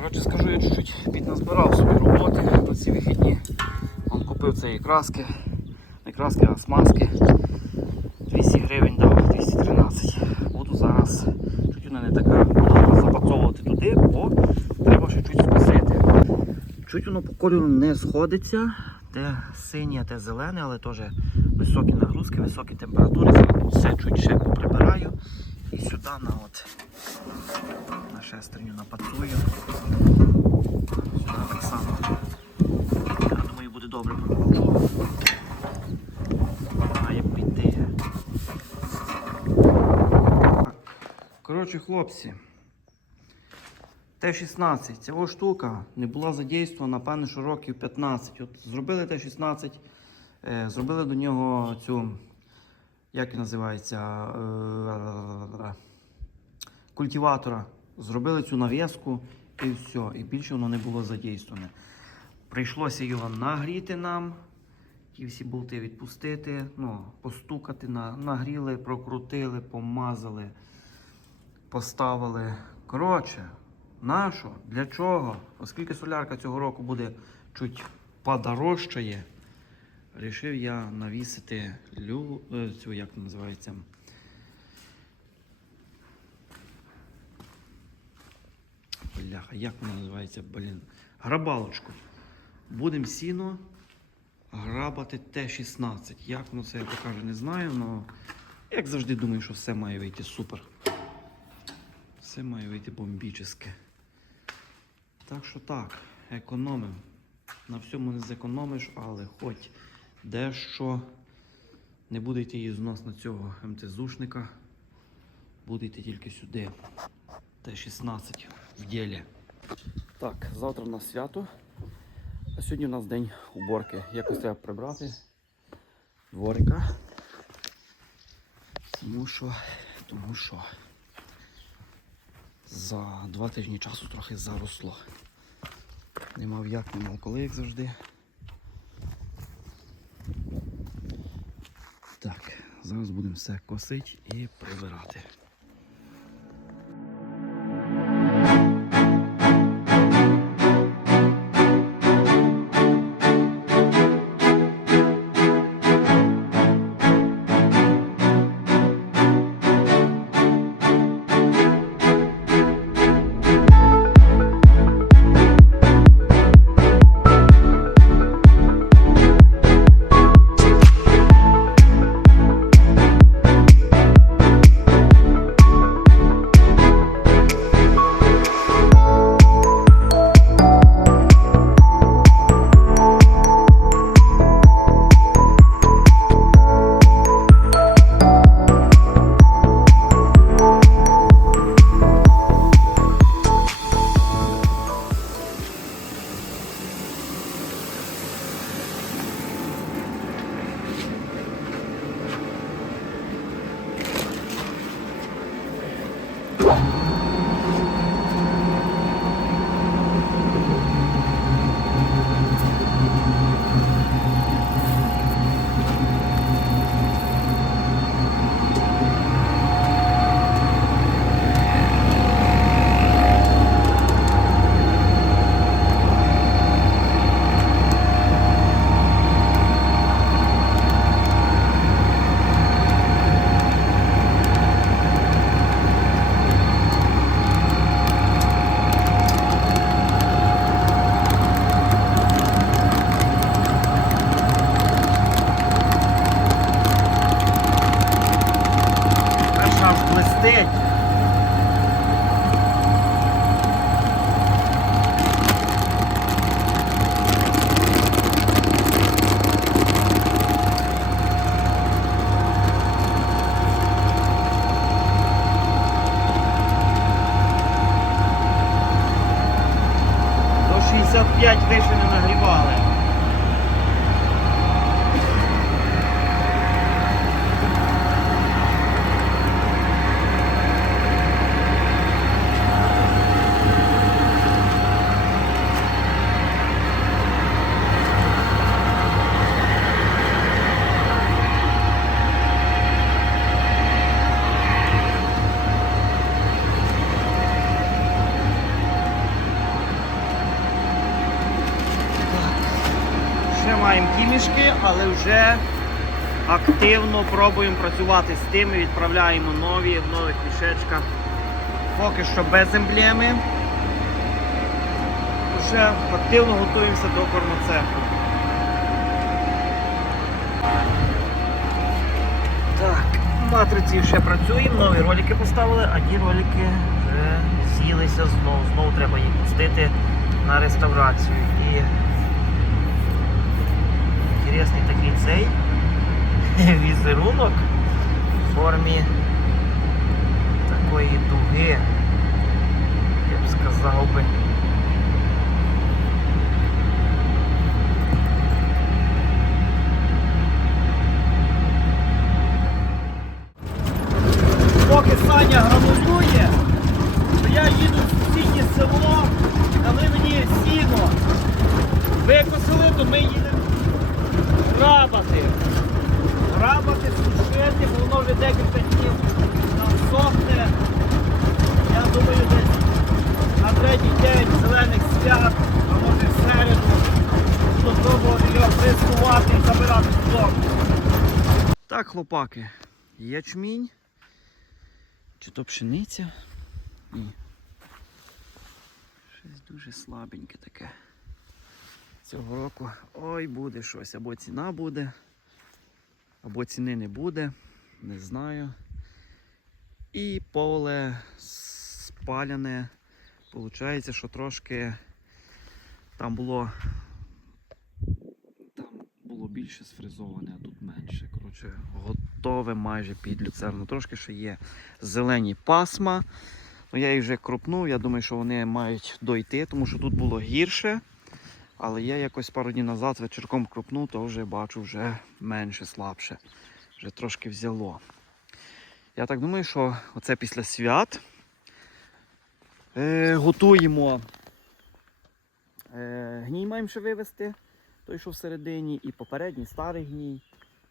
Коротше, скажу, я чуть-чуть підназбирав собі роботи на ці вихідні. Он купив цієї краски. Не краски, а смазки. 200 гривень дав, 213. Буду зараз, чуть вона не така, буду зараз запацовувати туди, бо треба ще чуть скосити. Чуть воно по кольору не сходиться. Те синє, те зелене, але теж високі нагрузки, високі температури. Все чуть ще поприбираю. І сюди на от на шестерню напацую. Сюди так само. Я думаю, буде добре. Має піти. Коротше, хлопці. Т-16, ця штука не була задействована, напевно, що років 15. От зробили Т-16, е, зробили до нього цю, як він називається, е, культиватора. Зробили цю нав'язку і все. І більше воно не було задействоване. Прийшлося його нагріти нам. Ті всі болти відпустити, ну, постукати, на, нагріли, прокрутили, помазали, поставили. Коротше, нащо? Для чого? Оскільки солярка цього року буде чуть подорожчає, вирішив я навісити лю, е, цю, як називається, Бляха, як вона називається, блін? Грабалочку. Будемо сіно грабати Т-16. Як воно це покаже, не знаю, але як завжди думаю, що все має вийти супер. Все має вийти бомбічне. Так що так, економимо. На всьому не зекономиш, але хоч дещо не буде йти її знос на цього МТЗушника. Буде йти тільки сюди. Т-16 в ділі. Так, завтра у нас свято. А сьогодні у нас день уборки. Якось треба прибрати дворика. Тому що, тому що за два тижні часу трохи заросло. Не мав як, не мав коли, як завжди. Так, зараз будемо все косити і прибирати. Але вже активно пробуємо працювати з тими, відправляємо нові в нових мішечках. Поки що без емблеми. Вже активно готуємося до кормоцеху. Так, матриці ще працюємо, нові ролики поставили, а ті ролики вже з'їлися знову. Знову треба їх пустити на реставрацію. І інтересний такий цей візерунок в формі такої дуги. Я б сказав би. Поки Саня гранулює, то я їду в сусіднє село, дали мені сіно. Викосили, то ми їдемо грабати. Грабати, сушити, бо воно вже декілька днів нам сохне. Я думаю, десь на третій день зелених свят, а може в середу, буду пробувати його прискувати і забирати додому. Так, хлопаки, ячмінь. Чи то пшениця? Ні. Щось дуже слабеньке таке. Цього року ой буде щось, або ціна буде, або ціни не буде, не знаю. І поле спаляне. Получається, що трошки там було. Там було більше сфризоване, а тут менше. Коротше, готове майже під люцерну. Трошки ще є зелені пасма. Ну, я їх вже кропнув, я думаю, що вони мають дойти, тому що тут було гірше. Але я якось пару днів назад вечірком кропнув, то вже бачу вже менше, слабше. Вже трошки взяло. Я так думаю, що оце після свят е, готуємо. Е, гній маємо ще вивезти, той, що всередині, і попередній старий гній.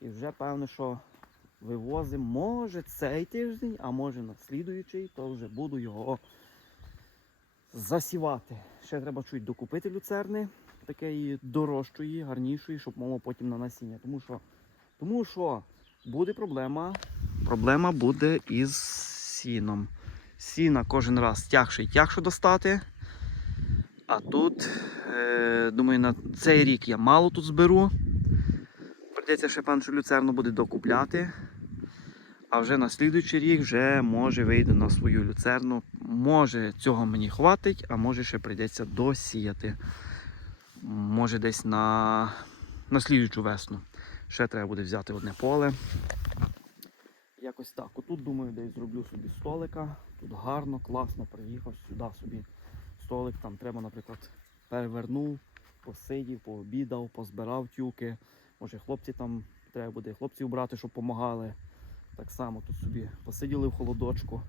І вже певно, що вивозимо, може цей тиждень, а може на слідуючий, то вже буду його засівати. Ще треба чуть докупити люцерни, такої дорожчої, гарнішої, щоб мало потім на насіння. Тому що, тому що буде проблема. Проблема буде із сіном. Сіна кожен раз тягше і тягше достати. А тут, е, думаю, на цей рік я мало тут зберу. Придеться ще що люцерну буде докупляти. А вже на слідуючий рік вже може вийде на свою люцерну. Може цього мені хватить, а може ще прийдеться досіяти. Може десь на, на слідуючу весну. Ще треба буде взяти одне поле. Якось так. Отут думаю, десь зроблю собі столика. Тут гарно, класно, приїхав сюди собі. Столик там треба, наприклад, перевернув, посидів, пообідав, позбирав тюки. Може хлопці там треба буде хлопців брати, щоб допомагали. Так само тут собі посиділи в холодочку.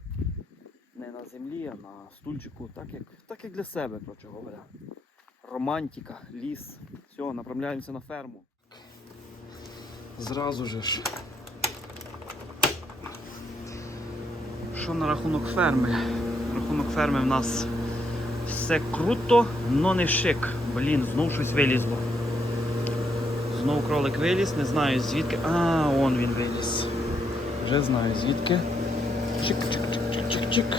Не на землі, а на стульчику, так як, так як для себе, коротше говоря. Романтика, ліс. Все, направляємося на ферму. Зразу же ж. Що на рахунок ферми? На рахунок ферми в нас все круто, но не шик. Блін, знов щось вилізло. Знов кролик виліз, не знаю звідки. А, он він виліз. Вже знаю звідки. Чик-чик-чик-чик-чик-чик.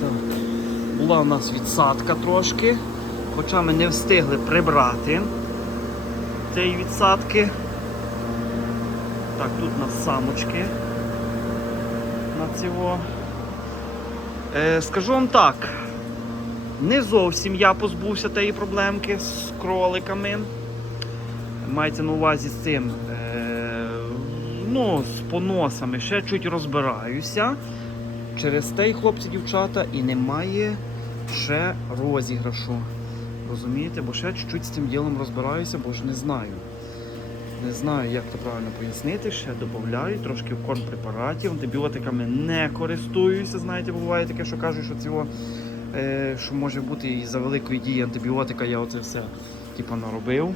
Так. Була у нас відсадка трошки, хоча ми не встигли прибрати цієї відсадки. Так, тут у нас самочки на цього. Е, скажу вам так, не зовсім я позбувся тієї проблемки з кроликами. Мається на увазі з цим. Е, ну, з поносами ще чуть розбираюся. Через те, хлопці, дівчата, і немає ще розіграшу. Розумієте? Бо ще чуть-чуть з цим ділом розбираюся, бо ж не знаю. Не знаю, як це правильно пояснити. Ще додаю трошки в корм препаратів. Антибіотиками не користуюся. Знаєте, буває таке, що кажуть, що цього, е, що може бути і за великої дії антибіотика я оце все типу, наробив.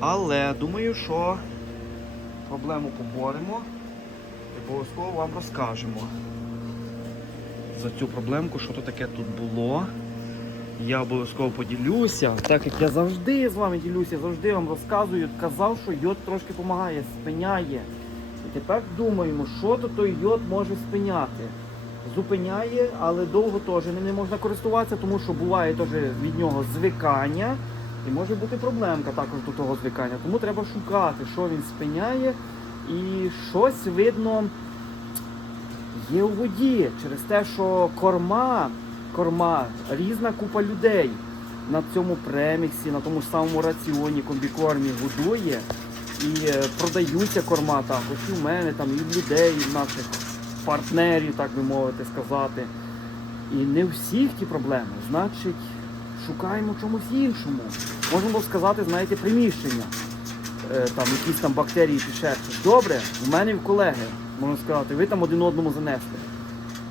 Але думаю, що проблему поборемо обов'язково вам розкажемо за цю проблемку, що то таке тут було. Я обов'язково поділюся, так як я завжди з вами ділюся, завжди вам розказую. Казав, що йод трошки допомагає, спиняє. І тепер думаємо, що то той йод може спиняти. Зупиняє, але довго теж не можна користуватися, тому що буває теж від нього звикання. І може бути проблемка також до того звикання. Тому треба шукати, що він спиняє. І щось видно є у воді через те, що корма, корма, різна купа людей на цьому преміксі, на тому ж самому раціоні, комбікормі годує. І е, продаються корма також і в мене, там, і в людей, і в наших партнерів, так би мовити, сказати. І не у всіх ті проблеми. Значить, шукаємо чомусь іншому. Можна було сказати, знаєте, приміщення. Е, Там якісь там бактерії чи щось. Добре, у мене і в колеги, можна сказати, ви там один одному занесли.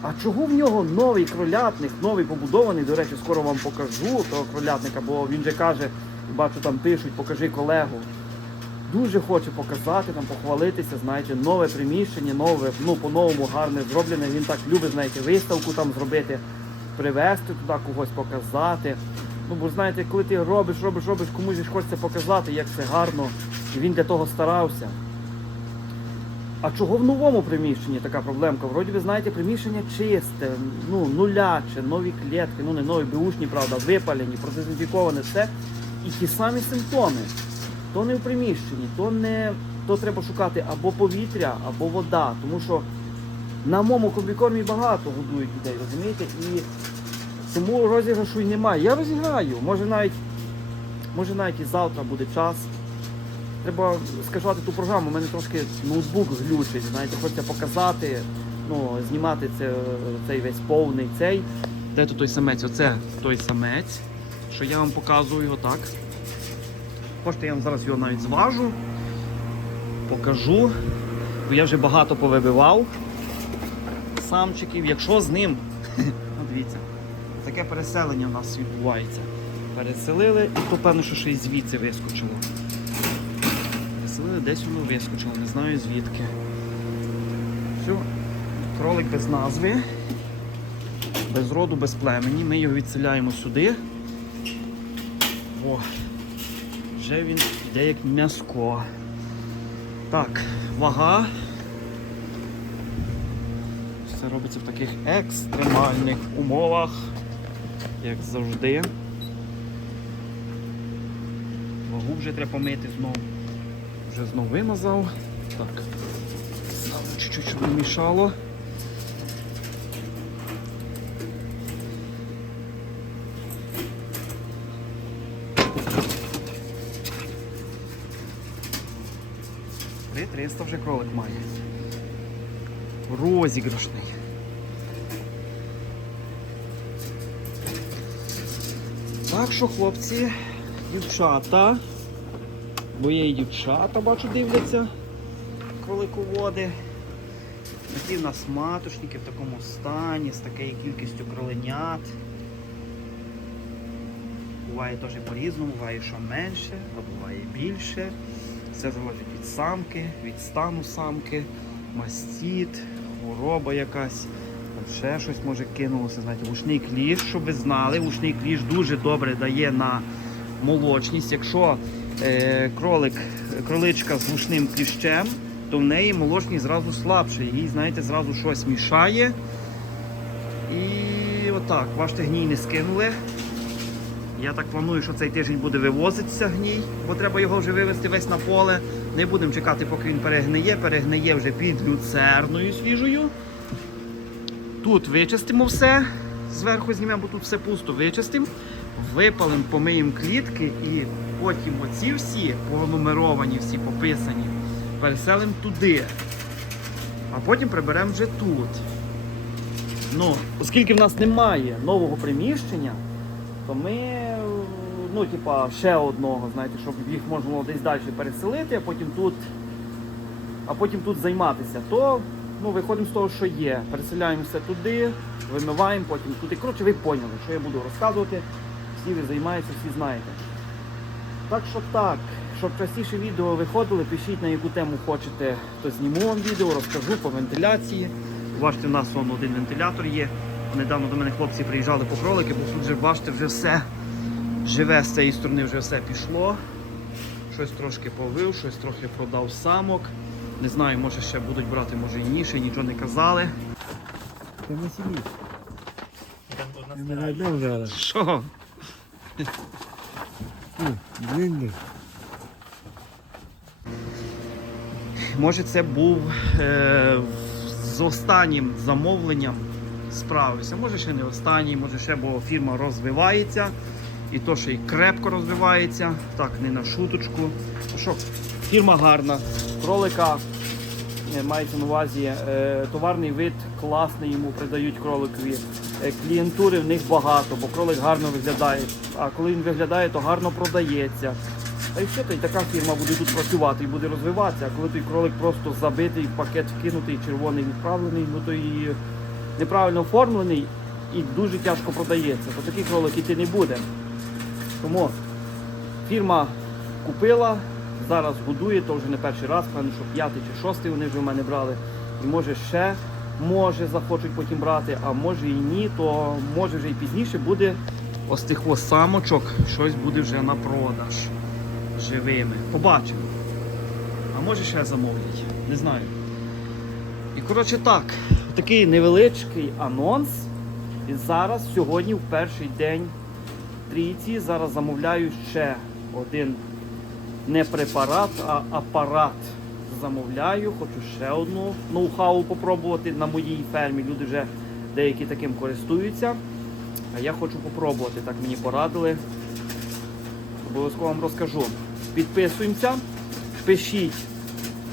А чого в нього новий кролятник, новий побудований, до речі, скоро вам покажу того кролятника, бо він же каже, бачу там пишуть, покажи колегу. Дуже хоче показати, там похвалитися, знаєте, нове приміщення, нове, ну по-новому гарне зроблене. Він так любить, знаєте, виставку там зробити, привезти туди когось показати. Ну, бо знаєте, коли ти робиш, робиш, робиш, комусь хочеться показати, як це гарно, і він для того старався. А чого в новому приміщенні така проблемка? Вроді ви знаєте, приміщення чисте, ну, нуляче, нові клітки, ну не нові, беушні, правда, випалені, продезінфіковане, все. І ті самі симптоми. То не в приміщенні, то не то треба шукати або повітря, або вода. Тому що на моєму комбікормі багато годують людей, розумієте? І тому розіграшу й немає. Я розіграю. Може навіть, може навіть і завтра буде час. Треба скажати ту програму, у мене трошки ноутбук глючить, знаєте, хочеться показати, ну, знімати це, цей весь повний цей. Де тут той самець? Оце той самець, що я вам показую отак. Хочете, я вам зараз його навіть зважу, покажу. Бо я вже багато повибивав самчиків. Якщо з ним, ну, дивіться, таке переселення в нас відбувається. Переселили, і то певно, що ще й звідси вискочило. Переселили, десь воно вискочило, не знаю звідки. Все, кролик без назви, без роду, без племені. Ми його відселяємо сюди. О, вже він йде як м'яско. Так, вага. Все робиться в таких екстремальних умовах, як завжди. Вагу вже треба помити знову. Вже знову вимазав. Так. Чуть-чуть, щоб не мішало. Три 300 вже кролик має. Розіграшний. Так що, хлопці, дівчата, бо є і дівчата, бачу, дивляться кролиководи. Такі в нас маточники в такому стані, з такою кількістю кроленят. Буває теж по-різному, буває, що менше, а буває більше. Все залежить від самки, від стану самки, мастіт, хвороба якась. Там ще щось може кинулося. Знаєте, вушний кліш, щоб ви знали, вушний кліш дуже добре дає на молочність. Якщо кролик, кроличка з вушним кліщем, то в неї молочність зразу слабше. Їй, знаєте, зразу щось мішає. І отак, бачите, гній не скинули. Я так планую, що цей тиждень буде вивозитися гній, бо треба його вже вивезти весь на поле. Не будемо чекати, поки він перегниє. Перегниє вже під люцерною свіжою. Тут вичистимо все, зверху знімемо, бо тут все пусто вичистимо. Випалимо, помиємо клітки і потім оці всі пронумеровані, всі пописані, переселимо туди. А потім приберемо вже тут. Ну, оскільки в нас немає нового приміщення, то ми, ну, типа, ще одного, знаєте, щоб їх можна було десь далі переселити, а потім тут, а потім тут займатися, то ну, виходимо з того, що є. Переселяємося туди, вимиваємо, потім туди. Коротше, ви поняли, що я буду розказувати. Всі ви займаєтеся, всі знаєте. Так що так, щоб частіше відео виходили, пишіть на яку тему хочете, то зніму вам відео, розкажу по вентиляції. Бачите, у нас вон один вентилятор є. недавно до мене хлопці приїжджали по кролики, бо тут вже бачите, вже все живе з цієї сторони, вже все пішло. Щось трошки повив, щось трохи продав самок. Не знаю, може ще будуть брати, може і ні, ще нічого не казали. Ти не зараз. Що? Длинний. Може це був е, з останнім замовленням справився. Може ще не останній, може ще, бо фірма розвивається. І то ще й крепко розвивається. Так, не на шуточку. Ну Що, фірма гарна, кролика е, мається на увазі. Е, товарний вид класний йому придають кроликові. Е, клієнтури в них багато, бо кролик гарно виглядає. А коли він виглядає, то гарно продається. Й все, та й така фірма буде тут працювати і буде розвиватися. А коли той кролик просто забитий, в пакет вкинутий, червоний відправлений, ну то і неправильно оформлений і дуже тяжко продається. То такий кролик іти не буде. Тому фірма купила, зараз годує, то вже не перший раз, певно, що п'ятий чи шостий вони вже в мене брали. І може ще, може захочуть потім брати, а може і ні, то може вже і пізніше буде ось тих ось самочок, щось буде вже на продаж живими. Побачимо. А може ще замовлять, не знаю. І коротше так, такий невеличкий анонс. І зараз, сьогодні, в перший день трійці, зараз замовляю ще один не препарат, а апарат. Замовляю, хочу ще одну ноу-хау попробувати на моїй фермі. Люди вже деякі таким користуються. А я хочу попробувати, так мені порадили. Обов'язково вам розкажу. Підписуємося, пишіть,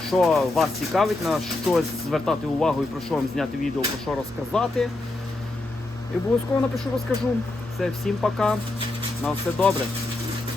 що вас цікавить, на що звертати увагу і про що вам зняти відео, про що розказати. І обов'язково напишу, розкажу. Все, всім пока. На все добре.